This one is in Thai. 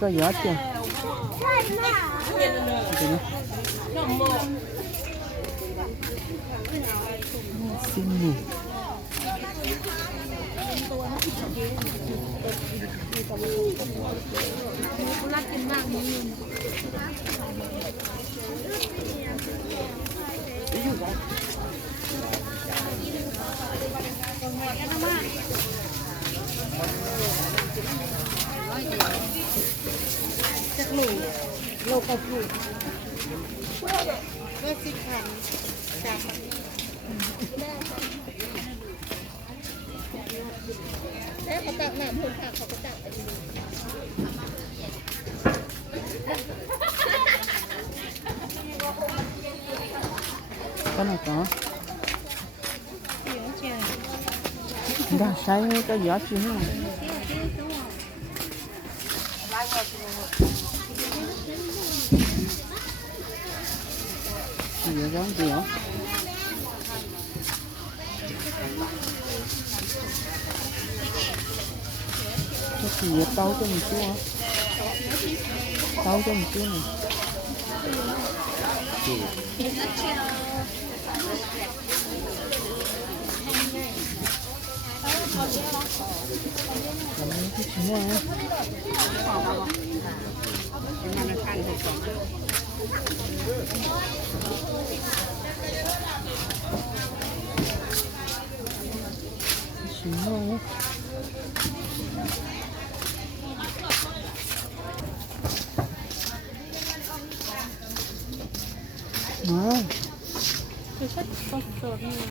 ก็เยอะจังซิมนี่น่ากินมากนี่จากหนึ่งโลกับผูกก็10,000จากเขาตักน้ำพุ่งค่ะเขาก็ตักก็ไหนก็ได้ใช้ก็เยอะจริงเดี๋ยวเดี๋ยวcái gì tao cho mình chưa tao cho mình chưa này làm cái gì nữa Wow.